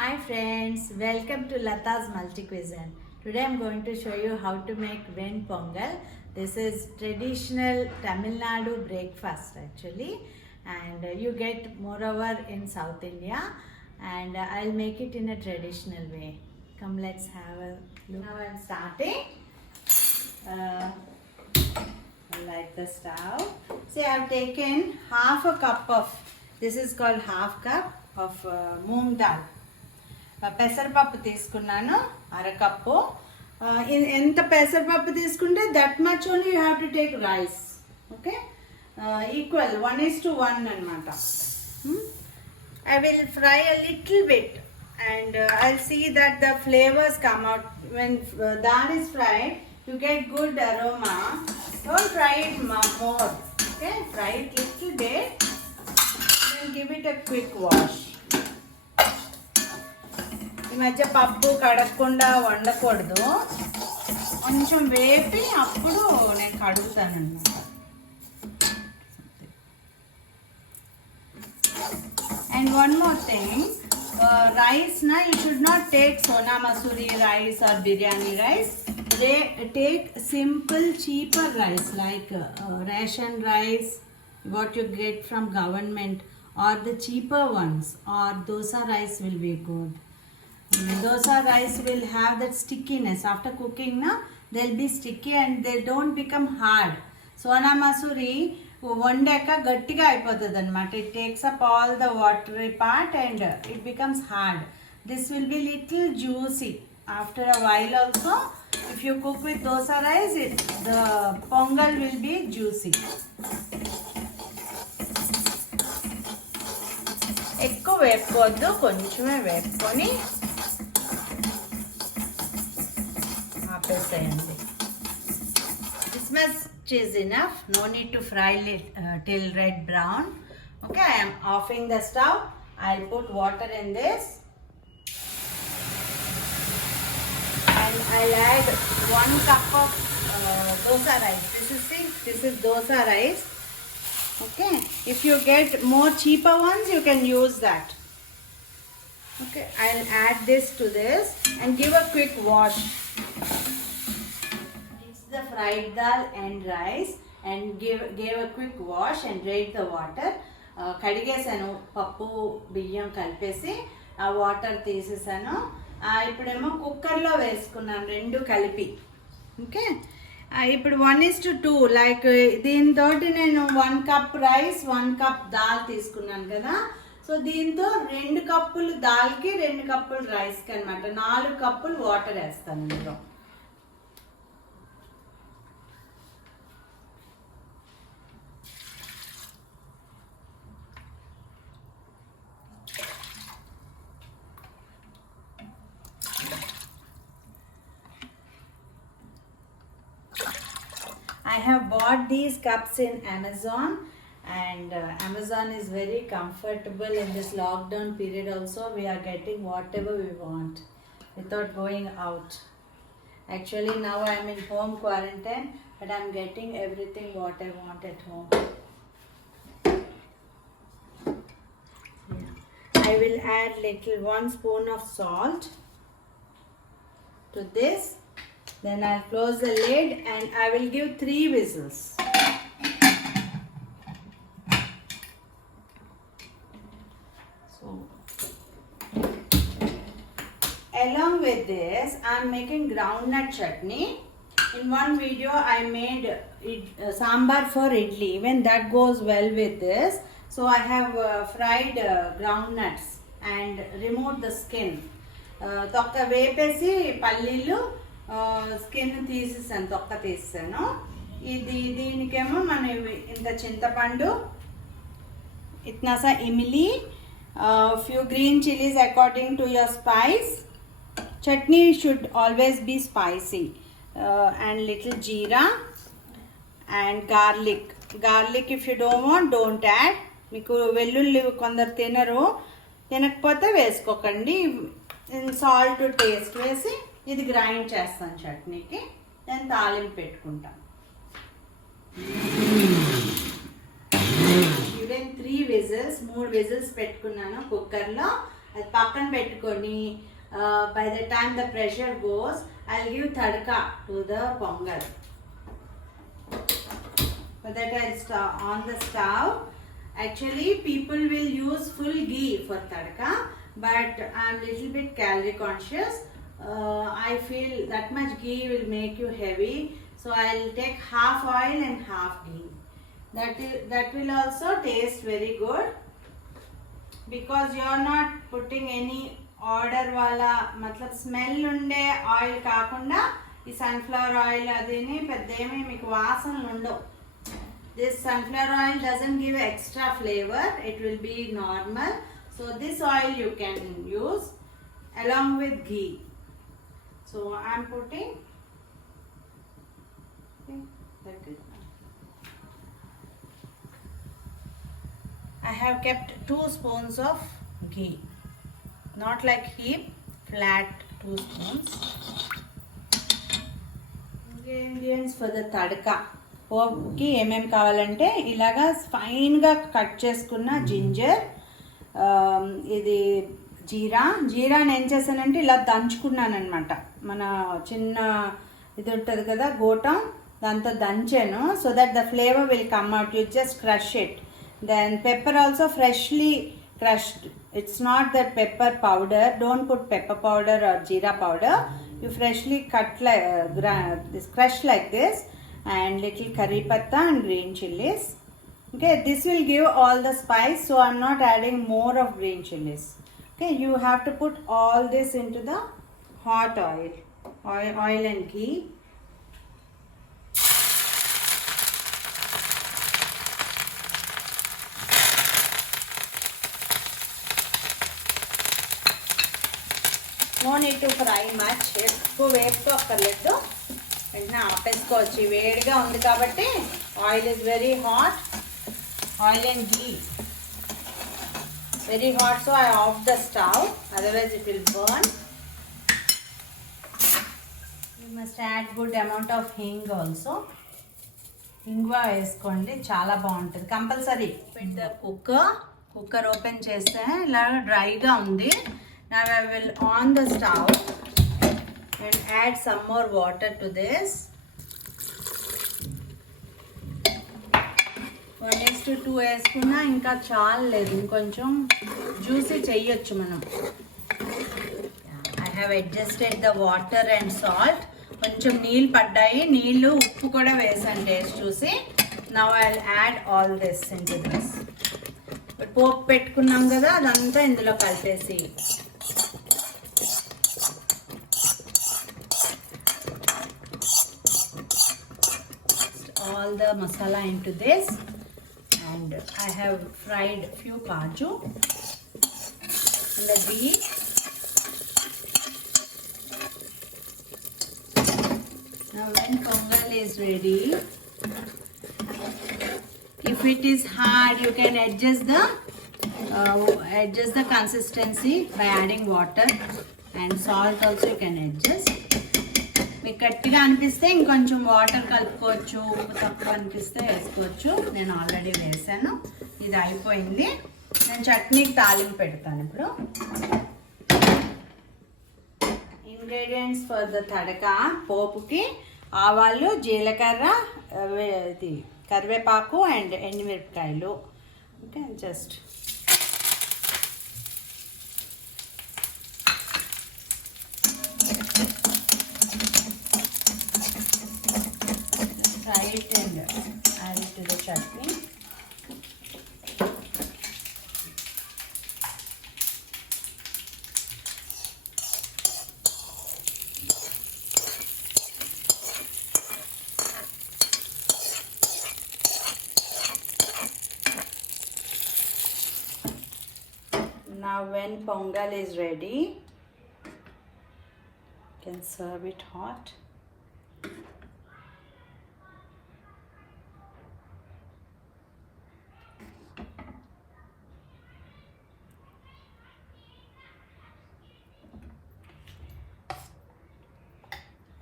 Hi friends, welcome to Lata's Multi Cuisine. Today I am going to show you how to make Ven Pongal. This is traditional Tamil Nadu breakfast actually, and you get moreover in South India, and I'll make it in a traditional way. Come, let's have a look. Now I'm starting. Light the stove. See, I've taken half a cup of, this is called half cup of moong dal. పెసరపప్పు తీసుకున్నాను అరకప్పు. ఎంత పెసరపప్పు తీసుకుంటే that much only you have to take rice. Okay, equal 1:1 అనమాట. I will fry a little bit and I'll see that the flavors come out. When dal is fried, you get good aroma. Don't fry it more. Okay, fry it little bit and give it a quick wash. ఈ మధ్య పప్పు కడగకుండా వండకూడదు, కొంచెం వేపి అప్పుడు నేను కడుగుతానన్నమాట. And one more thing, rice na you should not take Sona Masuri rice or biryani rice. Take simple cheaper rice like ration rice, what you get from government, or the cheaper ones, or dosa rice will be good. Dosa rice will have that stickiness. After cooking na, they'll be sticky and they don't become hard. Sona Masuri వండాక గట్టిగా అయిపోతుంది అనమాట. It takes up all the watery part and it becomes hard. This will be little juicy after a while also. If you cook with dosa rice, the pongal will be juicy. ఎక్కువ వేపుకోవద్దు, కొంచెమే వేపుకొని ఆపేసేయండి. This much is enough. No need to fry it till red brown. Okay, I am offing the stove. I'll put water in this and I'll add 1 cup of dosa rice. This is dosa rice. Okay, if you get more cheaper ones, you can use that. Okay, I'll add this to this and give a quick wash. The fried dal and rice and gave a quick wash and drained the water. కడిగేసాను, పప్పు బియ్యం కలిపేసి ఆ వాటర్ తీసేసాను. ఇప్పుడేమో కుక్కర్లో వేసుకున్నాను రెండు కలిపి. ఓకే, ఇప్పుడు 1:2 లైక్ దీంతో నేను 1 కప్ రైస్ 1 కప్ దాల్ తీసుకున్నాను కదా. సో దీంతో 2 కప్పులు దాల్కి 2 కప్పులు రైస్కి అనమాట 4 కప్పులు వాటర్ వేస్తాను ఇందులో. I have bought these cups in Amazon and Amazon is very comfortable in this lockdown period also. We are getting whatever we want without going out. Actually now I am in home quarantine, but I am getting everything what I want at home. I will add little 1 spoon of salt to this. Then I'll close the lid and I will give 3 whistles. So, along with this, I'm making groundnut chutney. In one video, I made sambar for idli. Even that goes well with this. So I have fried groundnuts and removed the skin. Tokka vepesi pallilu skin తీసేసాను, తొక్క తీసేసాను. దీనికేమో మనం ఇంత చింతపండు, ఇట్నాసా ఇమిలి, few green chillies according to your spice. Chutney should always be spicy. And little jeera and garlic if you don't add. మీకు వెల్లుల్లి కొందరు తినకపోతే వేసుకోకండి. సాల్ట్ టేస్ట్ వేసి ఇది గ్రైండ్ చేస్తాను చట్నీకి. నేను తాలింపు పెట్టుకుంటాను. ఈవెన్ 3 విజిల్స్ 3 విజిల్స్ పెట్టుకున్నాను కుక్కర్లో. అది పక్కన పెట్టుకొని by the time the pressure goes, I'll give tadka to the pongal. For that I'll on the stove. Actually people will use full ghee for tadka, but I'm little bit calorie conscious. I feel that much ghee will make you heavy, so I'll take half oil and half ghee. That will also taste very good, because you're not putting any order వాళ్ళ మతలబ్ స్మెల్ ఉండే ఆయిల్ కాకుండా ఈ sunflower oil అదిని పెద్ద ఏమీ మీకు వాసనలు ఉండవు. This sunflower oil doesn't give extra flavour, it will be normal. So this oil you can use along with ghee. So I'm putting I have kept 2 spoons of ghee, not like heap, flat 2 spoons. Ingredients for the tadka. పోపుకి ఏమేమి కావాలంటే ఇలాగా ఫైన్గా కట్ చేసుకున్న జింజర్, ఇది జీరాని ఏం చేశానంటే ఇలా దంచుకున్నాను అనమాట. మన చిన్న ఇది ఉంటుంది కదా గోటం, దాంతో దంచాను, so that the flavour will come out. You just crush it. Then pepper also freshly crushed. It's not that pepper powder. Don't put pepper powder or jeera powder. You freshly cut like this, crush like this, and little curry patta and green chilies. Okay, this will give all the spice, so I'm not adding more of green chilies. Okay, you have to put all this into the hot oil and ghee. No need to fry much. ఎక్కువ వేపుకోక్కర్లేదు, వెంటనే ఆపేసుకోవచ్చు. వేడిగా ఉంది కాబట్టి oil is very hot. Oil and ghee very hot, so I off the stove, otherwise it will burn. You must add good amount of hing also. ఇంగువ వేసుకోండి, చాలా బాగుంటుంది కంపల్సరీ. కుక్కర్ ఓపెన్ చేస్తే ఇలా డ్రైగా ఉంది. Now I will on the stove and add some more water to this. 1:2 వేసుకున్నా ఇంకా చాలలేదు, ఇంకొంచెం జ్యూసీ చెయ్యొచ్చు మనం. I have adjusted the water and salt. కొంచెం నీళ్ళు పడ్డాయి, నీళ్ళు ఉప్పు కూడా వేసాను టేస్ట్ చూసి. Now I'll add all this into this. పోపు పెట్టుకున్నాం కదా, అదంతా ఇందులో కలిపేసి all the masala into this, and I have fried few kaju and the ghee. Now when pongal is ready, if it is hard, you can adjust the consistency by adding water, and salt also you can adjust. మీకు గట్టిగా అనిపిస్తే ఇంకొంచెం వాటర్ కలుపుకోవచ్చు, ఉప్పు తక్కువ అనిపిస్తే వేసుకోవచ్చు. నేను ఆల్రెడీ వేసాను. ఇది అయిపోయింది. నేను చట్నీకి తాలింపు పెడతాను ఇప్పుడు. Ingredients for the tadka. పోపుకి ఆవాలు, జీలకర్ర, ఇది కరివేపాకు అండ్ ఎండుమిరపకాయలు. Okay, just fry it and add it to the chutney. Now when pongal is ready, you can serve it hot.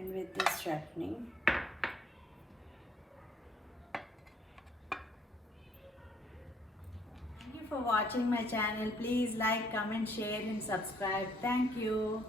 And with this chutney. Thank you for watching my channel. Please like, comment, share and subscribe. Thank you.